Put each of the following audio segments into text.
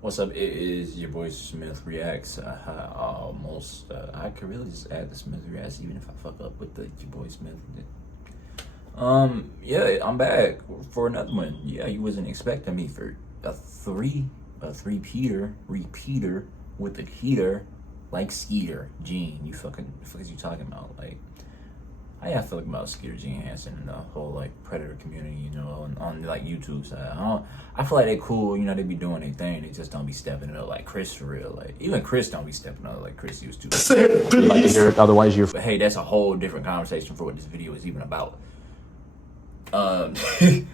What's up? It is your boy Smith Reacts. I could really just add the Smith Reacts even if I fuck up with the your boy Smith. Yeah, I'm back for another one. Yeah, you wasn't expecting me for a three-peater repeater with a heater like Skeeter Gene. You fucking, the fuck is you talking about? Like, how y'all feel about Skeeter Gene Hansen and the whole like Predator community, you know, on like YouTube side? I feel like they cool, you know, they be doing their thing. They just don't be stepping it up like Chris for real. Like even Chris don't be stepping up like Chris used to. Like to hear it, otherwise you're. But hey, that's a whole different conversation for what this video is even about. We're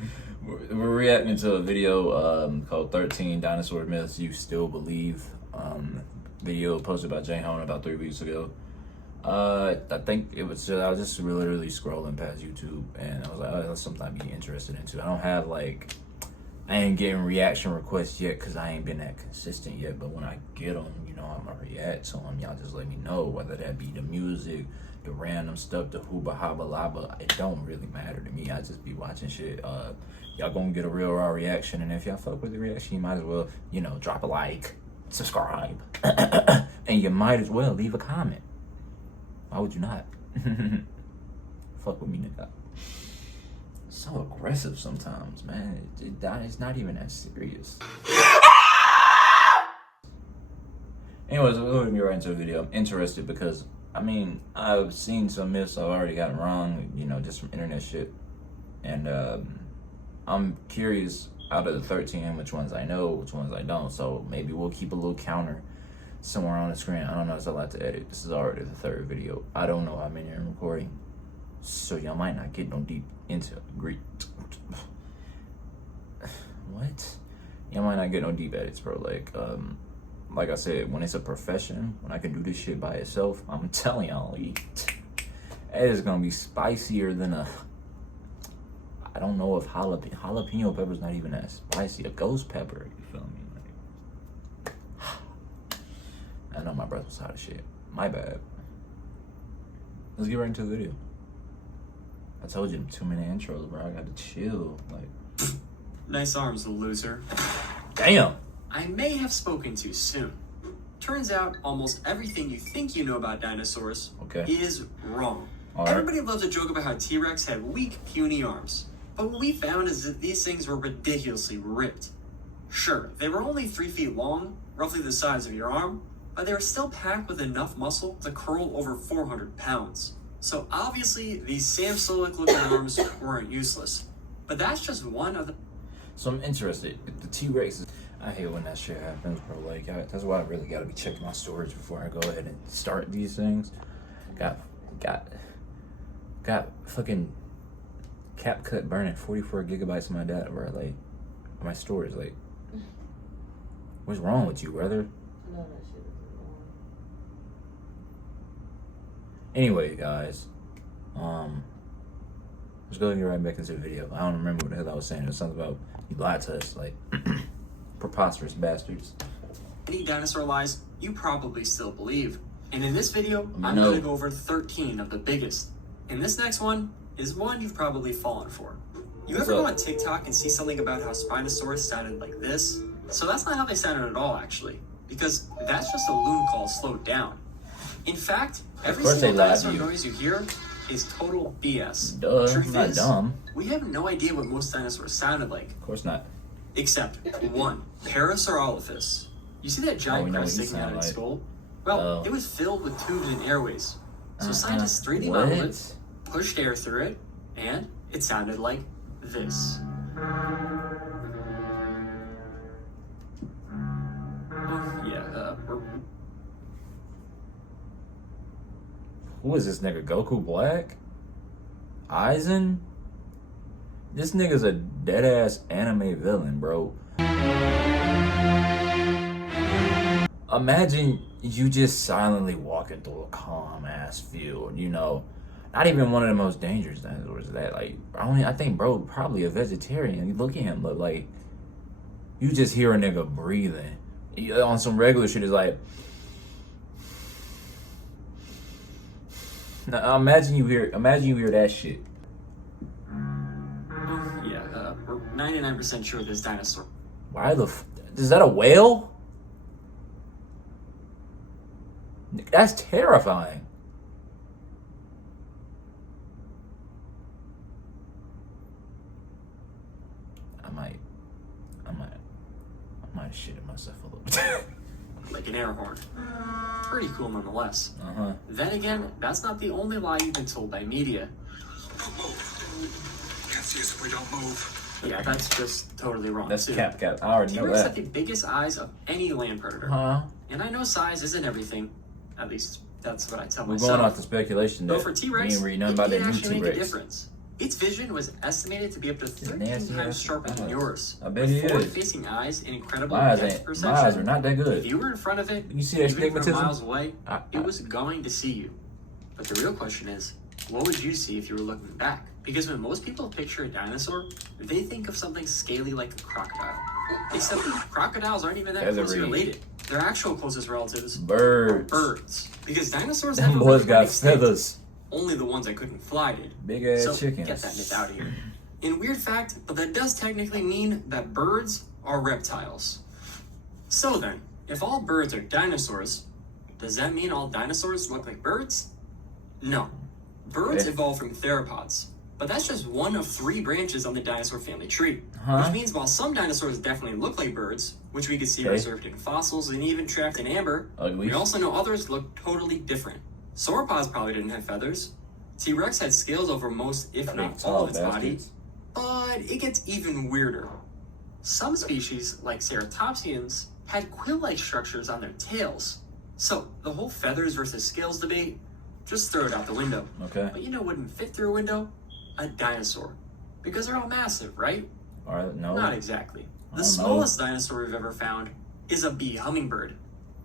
reacting to a video called 13 Dinosaur Myths You Still Believe. Video posted by Jay Hone about 3 weeks ago. I think it was just, I was just literally scrolling past YouTube and I was like, oh, that's something I'd be interested into. I don't have like, I ain't getting reaction requests yet because I ain't been that consistent yet, but when I get them, you know, I'm gonna react to them. Y'all just let me know, whether that be the music, the random stuff, the hooba haba laba. It don't really matter to me. I just be watching shit. Y'all gonna get a real raw reaction, and if y'all fuck with the reaction, you might as well, you know, drop a like, subscribe, and you might as well leave a comment. Why would you not? Fuck with me, nigga. So aggressive sometimes, man. It's not even that serious. Anyways, we're going to get right into the video. I'm interested because, I mean, I've seen some myths I've already gotten wrong, you know, just from internet shit. And I'm curious, out of the 13, which ones I know, which ones I don't. So maybe we'll keep a little counter somewhere on the screen. I don't know, it's a lot to edit. This is already the 3rd video. I don't know how many I'm recording, so y'all might not get no deep into Greek. What? Y'all might not get no deep edits, bro. Like I said, when it's a profession, when I can do this shit by itself, I'm telling y'all, it is gonna be spicier than a, I don't know if jalapeno pepper's not even that spicy. A ghost pepper, you feel me? I know my breath was hot as shit. My bad. Let's get right into the video. I told you, too many intros, bro. I got to chill. Like, nice arms, loser. Damn. I may have spoken too soon. Turns out almost everything you think you know about dinosaurs is wrong. All right. Everybody loves to joke about how T-Rex had weak, puny arms. But what we found is that these things were ridiculously ripped. Sure, they were only 3 feet long, roughly the size of your arm, but they were still packed with enough muscle to curl over 400 pounds. So obviously, these Samsonic-looking arms weren't useless. But that's just one of the... So I'm interested. The T-Rex, I hate when that shit happens, bro. Like, that's why I really gotta be checking my storage before I go ahead and start these things. Got fucking CapCut burning 44 gigabytes of my data, bro. Like, my storage, like, what's wrong with you, brother? Anyway, guys, let's go and get right back into the video. I don't remember what the hell I was saying. It was something about you lied to us, like, preposterous bastards. Any dinosaur lies you probably still believe. And in this video, I'm going to go over 13 of the biggest. And this next one is one you've probably fallen for. You ever go on TikTok and see something about how Spinosaurus sounded like this? So that's not how they sounded at all, actually. Because that's just a loon call slowed down. In fact, every single dinosaur noise you hear is total BS. Duh, Truth not is, dumb. we have no idea what most dinosaurs sounded like. Of course not. Except one, Parasaurolophus. You see that giant crest sticking out of its skull? Well, it was filled with tubes and airways. So scientists 3D modeled it, pushed air through it, and it sounded like this. Who is this nigga? Goku Black? Aizen? This nigga's a dead-ass anime villain, bro. Imagine you just silently walking through a calm-ass field, you know. Not even one of the most dangerous dinosaurs that, like, I think, bro, probably a vegetarian. You look at him, look like, you just hear a nigga breathing. On some regular shit, it's like, now, imagine you hear that shit. We're 99% sure this dinosaur. Why is that a whale? That's terrifying. I might shit in myself a little bit. Like an air horn. Pretty cool nonetheless. Uh-huh. Then again, that's not the only lie you've been told by media. Don't move. Can't see us if we don't move. Yeah, that's just totally wrong. That's too. cap. I already know T-Rex that. have the biggest eyes of any land predator. Huh? And I know size isn't everything. At least that's what I tell We're myself. going off the speculation But that for we T-Rex, ain't read nothing it about can that new actually make a T-Rex. difference. Its vision was estimated to be up to 13 nasty times ass sharper than eyes. yours. I bet it is. Forward-facing eyes and incredible My eyes depth ain't. perception. My eyes are not that If good. you were in front of it, You see that even if it were stigmatism? miles away, it was going to see you. But the real question is, what would you see if you were looking back? Because when most people picture a dinosaur, they think of something scaly like a crocodile. Except crocodiles aren't even that That's a closely read. related. Their actual closest relatives are Birds. birds. Because dinosaurs Them never boys really got went extinct. feathers. Only the ones that couldn't fly did. Big ass So chickens. get that myth out of here. And weird fact, but that does technically mean that birds are reptiles. So then, if all birds are dinosaurs, does that mean all dinosaurs look like birds? No. Birds Okay. evolved from theropods, but that's just one of 3 branches on the dinosaur family tree. Huh? Which means while some dinosaurs definitely look like birds, which we could see Okay. preserved in fossils and even trapped in amber, Ugly. we also know others look totally different. Sauropods probably didn't have feathers. T-Rex had scales over most, if Big, not all, tall of its body. bastards. But it gets even weirder. Some species, like ceratopsians, had quill-like structures on their tails. So, the whole feathers versus scales debate, just throw it out the window. Okay. But you know what wouldn't fit through a window? A dinosaur. Because they're all massive, right? All right. No. Not exactly. I The don't know. smallest dinosaur we've ever found is a bee hummingbird,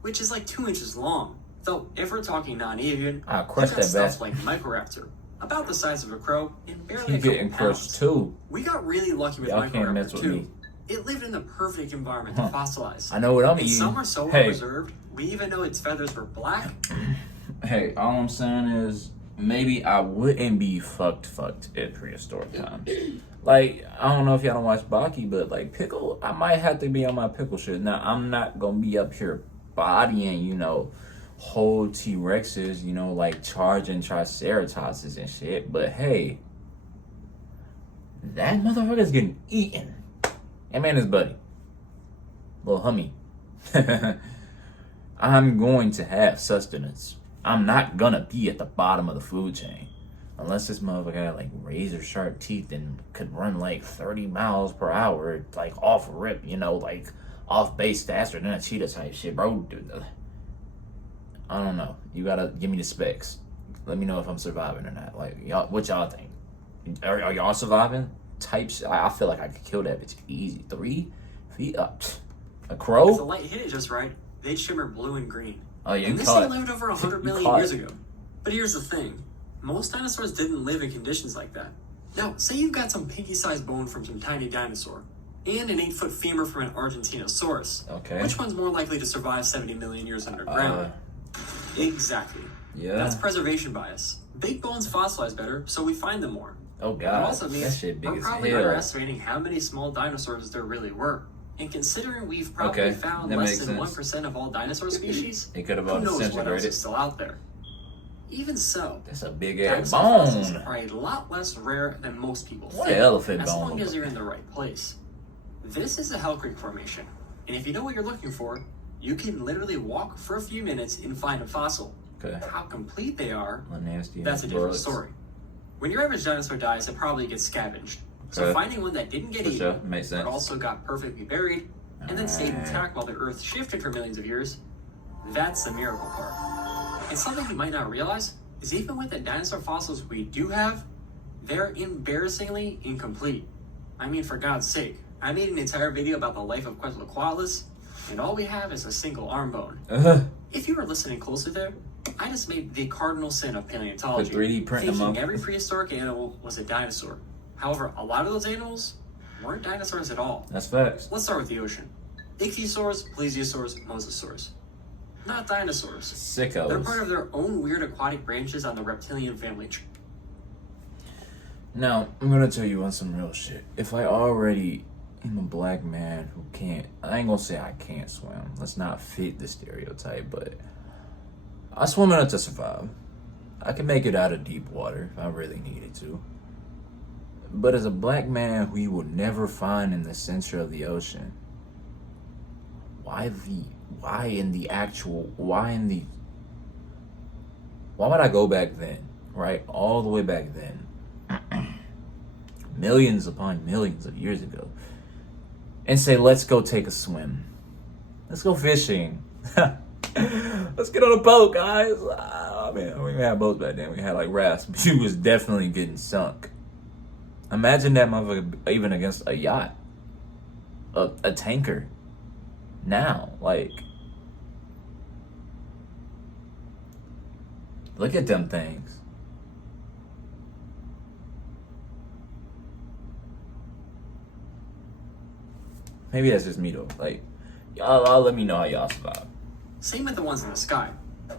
which is like 2 inches long. Though, if we're talking non-avian, I you crushed got that stuff bat. like Microraptor, about the size of a crow and barely He a couple getting crushed pounds. too. We got really lucky with Y'all can't mess Microraptor with too. me. It lived in the perfect environment Huh. to fossilize. I know what I'm And eating. some are so well Hey, preserved, we even know its feathers were black. hey. All I'm saying is maybe I wouldn't be fucked at prehistoric times. Like, I don't know if y'all don't watch Baki, but like Pickle, I might have to be on my Pickle shit. Now, I'm not gonna be up here bodying, whole T-Rexes, like charging Triceratopses and shit. But hey, that motherfucker's getting eaten. That man is buddy. Little hummy. I'm going to have sustenance. I'm not gonna be at the bottom of the food chain. Unless this motherfucker had like razor sharp teeth and could run like 30 miles per hour, like off rip, like off base faster than a cheetah type shit, bro. I don't know. You gotta give me the specs. Let me know if I'm surviving or not. Like, y'all, what y'all think? Are y'all surviving? I feel like I could kill that bitch easy. 3 feet up. A crow? If the light hit it just right, they'd shimmer blue and green. Oh, yeah, And you this caught thing it. lived over 100 You million caught years it. ago. But here's the thing. Most dinosaurs didn't live in conditions like that. Now, say you've got some pinky-sized bone from some tiny dinosaur, and an 8-foot femur from an Argentinosaurus. Okay. Which one's more likely to survive 70 million years underground? Exactly. Yeah. That's preservation bias. Big bones fossilize better, so we find them more. Oh, That God. also means That shit big we're as probably hell. underestimating how many small dinosaurs there really were. And considering we've probably Okay, found that less makes than sense. 1% of all dinosaur species, It could have who all knows what else disintegrated. is still out there? Even so, That's a big ass dinosaur fossils bone. are a lot less rare than most people What think, an elephant as long bone. as you're in the right place. This is a Hell Creek Formation, and if you know what you're looking for, you can literally walk for a few minutes and find a fossil. Okay. How complete they are, A nasty that's a different bullets. story. When your average dinosaur dies, it probably gets scavenged. So Okay. finding one that didn't get For eaten, sure. Makes sense. but also got perfectly buried, and then stayed Alright. intact while the Earth shifted for millions of years, that's the miracle part. And something you might not realize is even with the dinosaur fossils we do have, they're embarrassingly incomplete. I mean, for God's sake, I made an entire video about the life of Quetzalcoatlus, and all we have is a single arm bone. If you were listening closely there, I just made the cardinal sin of paleontology, Could 3D print them thinking up. every prehistoric animal was a dinosaur. However, a lot of those animals weren't dinosaurs at all. That's facts. Let's start with the ocean. Ichthyosaurs, plesiosaurs, mosasaurs. Not dinosaurs. They're part Sickos. of their own weird aquatic branches on the reptilian family tree. Now, I'm gonna tell you on some real shit. If I already am a black man who can't, I ain't gonna say I can't swim. Let's not fit the stereotype, but I swim enough to survive. I can make it out of deep water if I really needed to. But as a black man who you will never find in the center of the ocean, why would I go back then, right? All the way back then, millions upon millions of years ago, and say, let's go take a swim. Let's go fishing. Let's get on a boat, guys. Oh, man, we didn't have boats back then. We had like rafts. But you was definitely getting sunk. Imagine that motherfucker even against a yacht, a tanker. Now, like, look at them things. Maybe that's just me though. Like, y'all let me know how y'all survive. Same with the ones in the sky.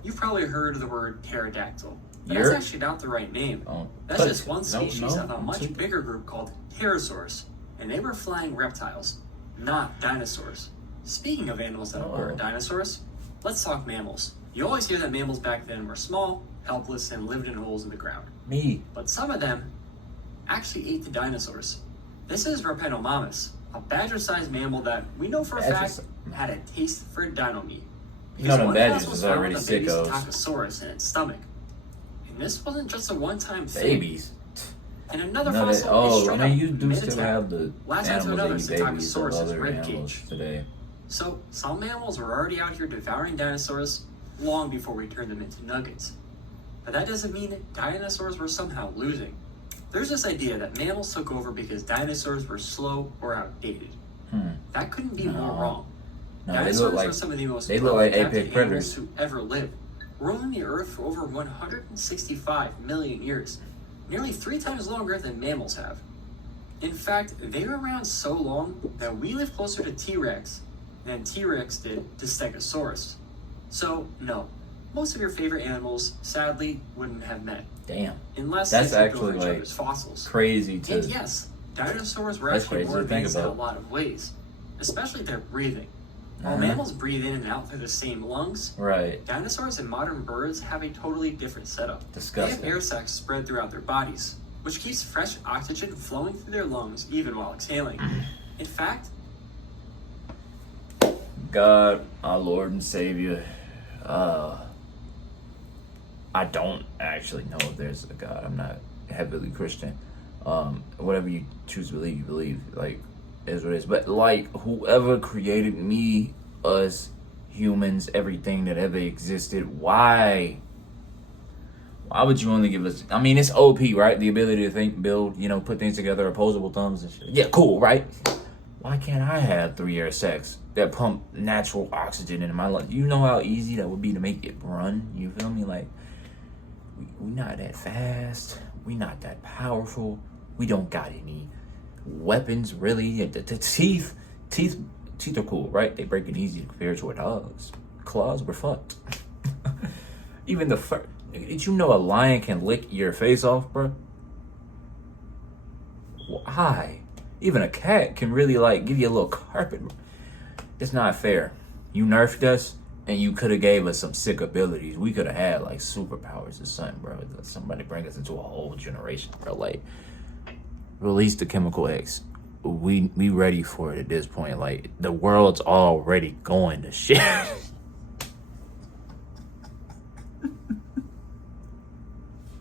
You've probably heard of the word pterodactyl, but You're- that's actually not the right name. Oh, That's but- just one species no, of a much bigger group called pterosaurs, and they were flying reptiles, not dinosaurs. Speaking of animals that Oh. are dinosaurs, let's talk mammals. You always hear that mammals back then were small, helpless, and lived in holes in the ground. Me. But some of them actually ate the dinosaurs. This is Rapenomamus, a badger-sized mammal that we know for a fact had a taste for dino meat. You know them One badgers fossil is found already a baby's sickos. Tachosaurus in its stomach. And this wasn't just a one-time thing. Babies. And another No, fossil is I straight mean, up you do still mid-attack. have the Last time to animals another that eat babies of Stegosaurus' other rib animals cage. today. So, some mammals were already out here devouring dinosaurs long before we turned them into nuggets. But that doesn't mean dinosaurs were somehow losing. There's this idea that mammals took over because dinosaurs were slow or outdated. That couldn't be more wrong. No, they Dinosaurs look like are some of the most they look like well-adapted apex predators. animals who ever lived, roaming the earth for over 165 million years, nearly 3 times longer than mammals have. In fact, they were around so long that we live closer to T-Rex than T-Rex did to Stegosaurus. So, no, most of your favorite animals, sadly, wouldn't have met. Damn. Unless That's they took over actually each like other's fossils. crazy to. And yes, dinosaurs were That's actually crazy more to think advanced in a about. lot of ways, especially their breathing. While Uh-huh. mammals breathe in and out through the same lungs, Right. dinosaurs and modern birds have a totally different setup. Disgusting. They have air sacs spread throughout their bodies, which keeps fresh oxygen flowing through their lungs even while exhaling. In fact, God, our Lord and Savior. I don't actually know if there's a God. I'm not heavily Christian. Whatever you choose to believe, you believe. Like, is what it is. But like, whoever created me, us, humans, everything that ever existed, why would you only give us? I mean, it's OP, right? The ability to think, build, put things together, opposable thumbs and shit. Yeah, cool, right? Why can't I have 3 air sacs that pump natural oxygen into my lungs? You know how easy that would be to make it run? You feel me? Like, we not that fast. We not that powerful. We don't got any weapons, really. The teeth are cool, right? They break it easy compared to our dogs. Claws, we're fucked. Even the fur. Did you know a lion can lick your face off, bro? Why? Even a cat can really like give you a little carpet. It's not fair. You nerfed us, and you could have gave us some sick abilities. We could have had like superpowers or something, bro. Somebody bring us into a whole generation, bro. Like, release the Chemical X. We ready for it at this point. Like, the world's already going to shit.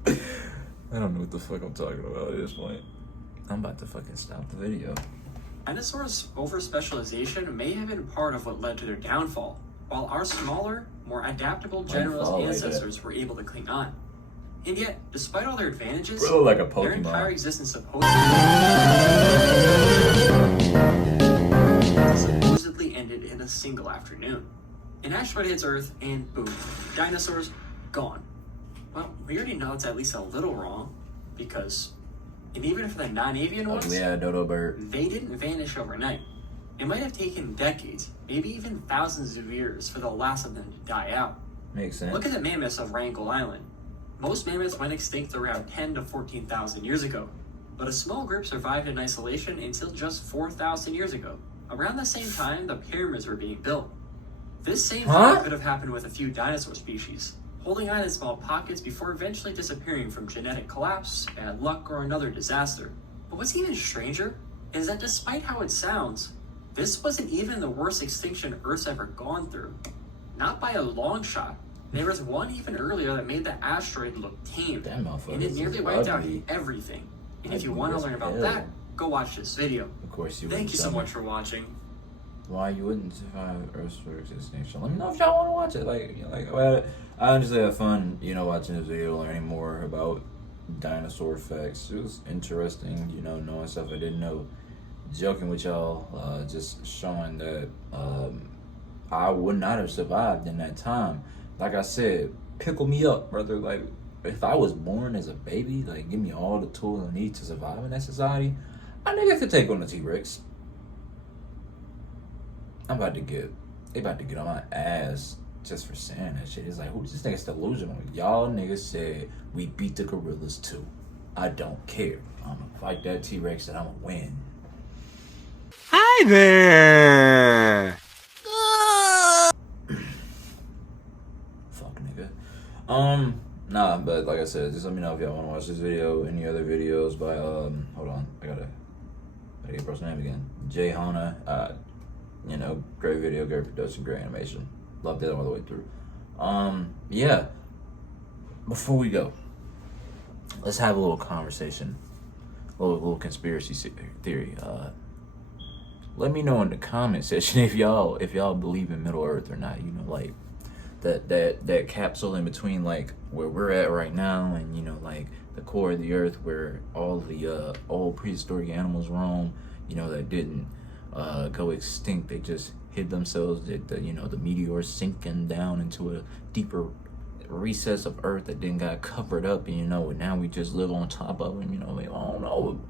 I don't know what the fuck I'm talking about at this point. I'm about to fucking stop the video. dinosaurs' over-specialization may have been part of what led to their downfall, while our smaller, more adaptable generous fall like ancestors were able to cling on. And yet, despite all their advantages, Bro, like a their entire Pokemon. existence supposedly ended in a single afternoon. An asteroid hits Earth, and boom, dinosaurs gone. Well, we already know it's at least a little wrong, because, and even for the non-avian ones, Yeah, dodo bird. they didn't vanish overnight. It might have taken decades, maybe even thousands of years for the last of them to die out. Makes sense. Look at the mammoths of Wrangel Island. Most mammoths went extinct around 10 to 14,000 years ago, but a small group survived in isolation until just 4,000 years ago, around the same time the pyramids were being built. This same thing could have happened with a few dinosaur species. holding on in small pockets before eventually disappearing from genetic collapse, bad luck, or another disaster. But what's even stranger is that despite how it sounds, this wasn't even the worst extinction Earth's ever gone through. Not by a long shot. There was one even earlier that made the asteroid look tame, and it nearly wiped out everything. And if you want to learn about that, go watch this video. Of course you. Thank you so much for watching. Why you wouldn't survive Earth's extinction? Let me know if y'all want to watch it. Well, I honestly have fun, watching this video, learning more about dinosaur facts. It was interesting, knowing stuff I didn't know. Joking with y'all, just showing that I would not have survived in that time. Like I said, pickle me up, brother. Like, if I was born as a baby, like, give me all the tools I need to survive in that society, I nigga could take on the T-Rex. They about to get on my ass just for saying that shit. It's like, who's this nigga's delusional? Y'all niggas said we beat the gorillas too. I don't care. I'm gonna fight that T-Rex and I'm gonna win. Hi there! Fuck nigga. Nah, but like I said, just let me know if y'all want to watch this video, any other videos by hold on, I gotta get bro's name again. Jay Hona. Great video, great production, great animation. Loved it all the way through. Yeah. Before we go, let's have a little conversation, a little conspiracy theory. Let me know in the comment section if y'all believe in Middle Earth or not. Like that capsule in between, like where we're at right now, and like the core of the Earth where all the old prehistoric animals roam. That didn't go extinct. They just hid themselves. The meteor sinking down into a deeper recess of Earth that then got covered up, and now we just live on top of it. I don't know.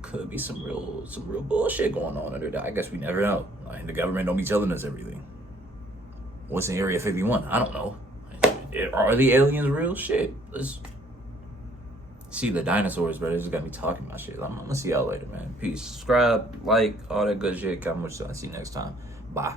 Could be some real bullshit going on under there. I guess we never know. Like, the government don't be telling us everything. What's in Area 51? I don't know. Are the aliens real? Shit. Let's see the dinosaurs, bro. They just got me talking about shit. I'm gonna see y'all later, man. Peace. Subscribe, like, all that good shit. Comment. I'll see you next time. Bye.